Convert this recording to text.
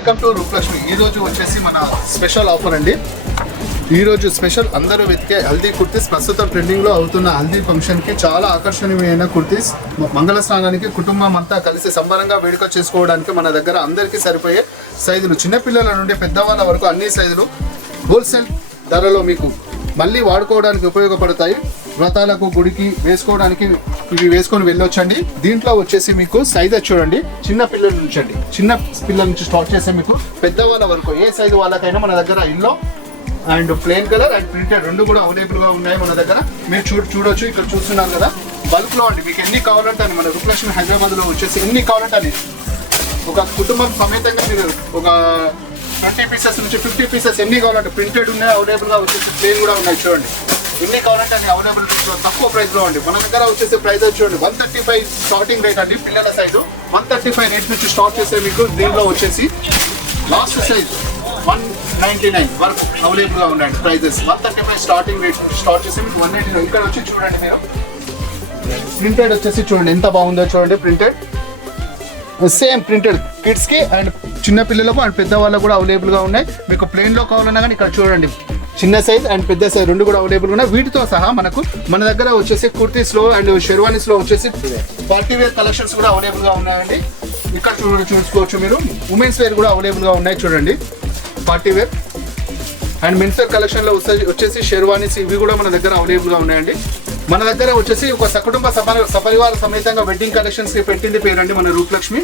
Welcome to Rupalakshmi. ఈ రోజు వచ్చేసి మన స్పెషల్ ఆఫర్ అండి. ఈ రోజు స్పెషల్ అందరూ వెతికే హల్దీ కుర్తీస్, ప్రస్తుతం ట్రెండింగ్ లో అవుతున్న హల్దీ ఫంక్షన్ కి చాలా ఆకర్షణీయమైన కుర్తీస్, మంగళ స్నానానికి కుటుంబం అంతా కలిసి సంబరంగా వేడుక చేసుకోవడానికి మన దగ్గర అందరికీ సరిపోయే సైజులు, చిన్నపిల్లల నుండి పెద్దవాళ్ళ వరకు అన్ని సైజులు హోల్సేల్ ధరలో మీకు మళ్ళీ వాడుకోవడానికి ఉపయోగపడతాయి. వ్రతాలకు, గుడికి వేసుకోవడానికి ఇవి వేసుకొని వెళ్ళొచ్చండి. దీంట్లో వచ్చేసి మీకు సైజ్ చూడండి, చిన్న పిల్లల నుంచి అండి, చిన్న పిల్లల నుంచి స్టార్ట్ చేస్తే మీకు పెద్దవాళ్ళ వరకు ఏ సైజు వాళ్ళకైనా మన దగ్గర ఇల్లో and plain colour and printed రెండు కూడా అవైలబుల్ గా ఉన్నాయి మన దగ్గర. మీరు చూడొచ్చు, ఇక్కడ చూస్తున్నారు కదా, బల్క్ లో అండి. మీకు ఎన్ని కావాలంటే అని మన రూపలక్ష్మి హైదరాబాద్ లో వచ్చేసి ఎన్ని కావాలంటే అని ఒక కుటుంబం సమేతంగా మీరు ఒక 20 పీసెస్ నుంచి 50 పీసెస్ ఎన్ని కావాలంటే ప్రింటెడ్ ఉన్నాయి, అవైలబుల్ గా వచ్చేసి ప్లెయిన్ కూడా ఉన్నాయి. చూడండి ఎన్ని కావాలంటే అన్ని అవైలబుల్ తక్కువ ప్రైస్ లో అండి. మన దగ్గర వచ్చేసి ప్రైస్ చూడండి 135 స్టార్టింగ్ రేట్ అండి. పిల్లల సైజు 135 రేట్ నుంచి స్టార్ట్ చేస్తే మీకు దీనిలో వచ్చేసి లాస్ట్ సైజ్ 199 వరకు అవైలబుల్ గా ఉన్నాయండి. ప్రైజెస్ 135 స్టార్టింగ్ రేట్ నుంచి స్టార్ట్ చేస్తే మీకు 199. ఇక్కడ వచ్చి చూడండి మీరు ప్రింటెడ్ వచ్చేసి చూడండి ఎంత బాగుందో చూడండి. ప్రింటెడ్ సేమ్ ప్రింటెడ్ కిడ్స్ కి అండ్ చిన్న పిల్లలకు అండ్ పెద్దవాళ్ళకు కూడా అవైలబుల్ గా ఉన్నాయి. మీకు ప్లెయిన్ లో కావాలన్నా కానీ ఇక్కడ చూడండి చిన్న సైజ్ అండ్ పెద్ద సైజ్ రెండు కూడా అవైలబుల్ ఉన్నాయి. వీటితో సహా మనకు మన దగ్గర వచ్చేసి కుర్తీస్ లో అండ్ షెర్వానీస్ లో వచ్చేసి పార్టీ వేర్ కలెక్షన్స్ కూడా అవైలబుల్ గా ఉన్నాయండి. ఇక్కడ చూసుకోవచ్చు మీరు. ఉమెన్స్ వేర్ కూడా అవైలబుల్ గా ఉన్నాయి చూడండి, party wear and men's wear collection లో వచ్చేసి షెర్వానీస్ ఇవి కూడా మన దగ్గర అవైలబుల్ గా ఉన్నాయండి. మన దగ్గర వచ్చేసి ఒక సకుటుంబ సపరివార సమేతంగా వెడ్డింగ్ కలెక్షన్స్ కి పెట్టింది పేరండి మన రూపలక్ష్మి.